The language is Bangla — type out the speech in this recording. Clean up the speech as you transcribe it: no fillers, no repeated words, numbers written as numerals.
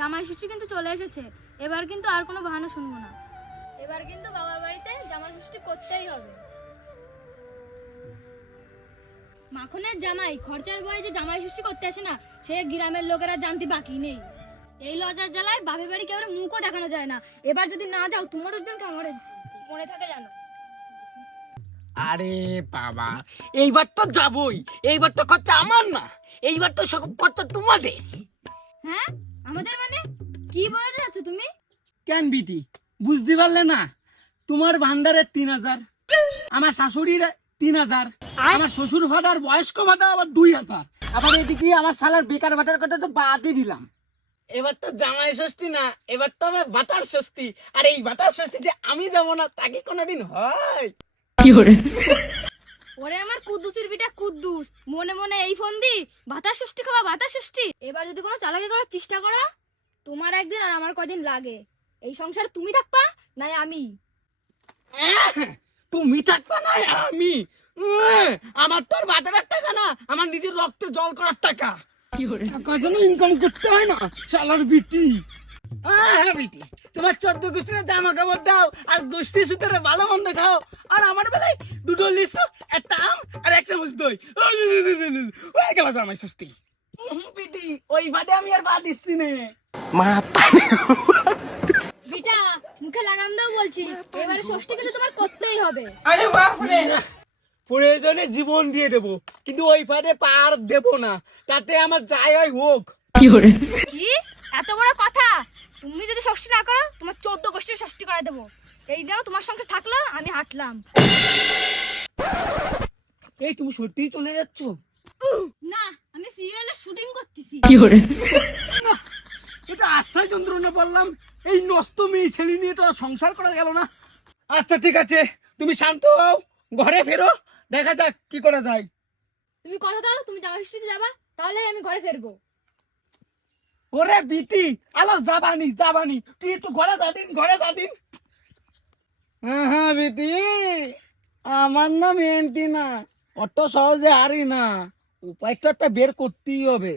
জামাই ষষ্ঠী কিন্তু চলে এসেছে, এবার কিন্তু আর কোনো বাহানা শুনবো না। এবার কিন্তু বাবার বাড়িতে জামাই ষষ্ঠী করতেই হবে। মাখনের জামাই খরচার ভয়ে যে জামাই ষষ্ঠী করতে আসে না, সে গ্রামের লোকেরা জানতে বাকি নেই। এই লজ্জার জ্বালায় বাপের বাড়ি কেউ মুখও দেখানো যায় না। এবার যদি না যাও তোমার একজন কেমন মনে থাকে জানো। আরে বাবা, এইবার তো যাবই। এইবার তো খরচা আমার না, এইবার তো সব খরচা তোমাদের। হ্যাঁ আমাদের মানে কি বলতে যাচ্ছ তুমি? কেন বিটি বুঝতে পারলে না? তোমার ভান্ডারের 3,000, আমার শাশুড়ির 3,000, আমার শ্বশুর ভাতার বয়স্ক ভাতা আবার 2,000, আবার এদিকে আমার শালার বেকার ভাতার কথা তো বাদই দিলাম। এবার তো জামাই ষষ্ঠী না, এবার তো হবে ভাতার ষষ্ঠী। আর এই ভাতার ষষ্ঠীতে আমি যাবো না তা কি কোনোদিন হয়? ওরে আমার কুদ্দুসের বিটা কুদ্দুস, মনে মনে এই ফোন দি ভাতা ষষ্ঠী খাওয়া ভাতা ষষ্ঠী। এবার যদি কোনো চালাকি করার চেষ্টা করো, তোমার একদিন আর আমার কদিন লাগে। এই সংসার তুমি থাকবা নাই আমি। তুমি থাকবা না আমি? আমার তোর ভাতার টাকা না, আমার নিজের রক্তে জল করার টাকা। টাকার জন্য ইনকাম করতে হয় না শালার বিটি। হ্যাঁ বিটি, তোমার 14 গোষ্ঠীর জামা কাপড় দাও আর গোষ্ঠী সুতরে ভালো মন্দ খাও, আর আমার বেলায় দুটো লিচু, একটা আম আর এক চামচ দই, হয়ে গেল জামাই ষষ্ঠী। বিটি ওই ভাতে আমি আর ভাত দিচ্ছি নে। বিটা মুখে লাগাম দাও বলছি, এবারে ষষ্ঠী কিন্তু তোমার করতেই হবে। আরে বাপরে, প্রয়োজনে জীবন দিয়ে দেব, কিন্তু ওই ফাটে পার দেব না, তাতে আমার যাই হয় হোক। কি এত বড় কথা? তুমি যদি ষষ্ঠী না করো, তোমার 14 গোষ্ঠীর ষষ্ঠী করে দেবো। এই দাও তোমার সঙ্গে থাকলো, আমি হাঁটলাম। এই তুমি সত্যি চলে যাচ্ছ? না, আমি সিরিয়ালে শুটিং করতেছি। না, এটা আশ্চর্য যন্ত্রণা বললাম। এই নষ্ট মেয়ে ছেলে নিয়ে তো আর সংসার করা গেল না। আচ্ছা ঠিক আছে, তুমি শান্ত হও, ঘরে ফেরো, দেখা যাক কি করা যায়। তুমি কথা দাও, তুমি জামাই ষষ্ঠীতে যাবা, তাহলে আমি ঘরে ফিরবো। ওরে বিটি, আলো যাবানি যাবানি, তুই একটু ঘরে যাদিন, ঘরে যাদিন। হ্যাঁ হ্যাঁ বিটি, আমার নাম এন্টি না, অত সহজে হারি না, উপায়টা একটা বের করতেই হবে।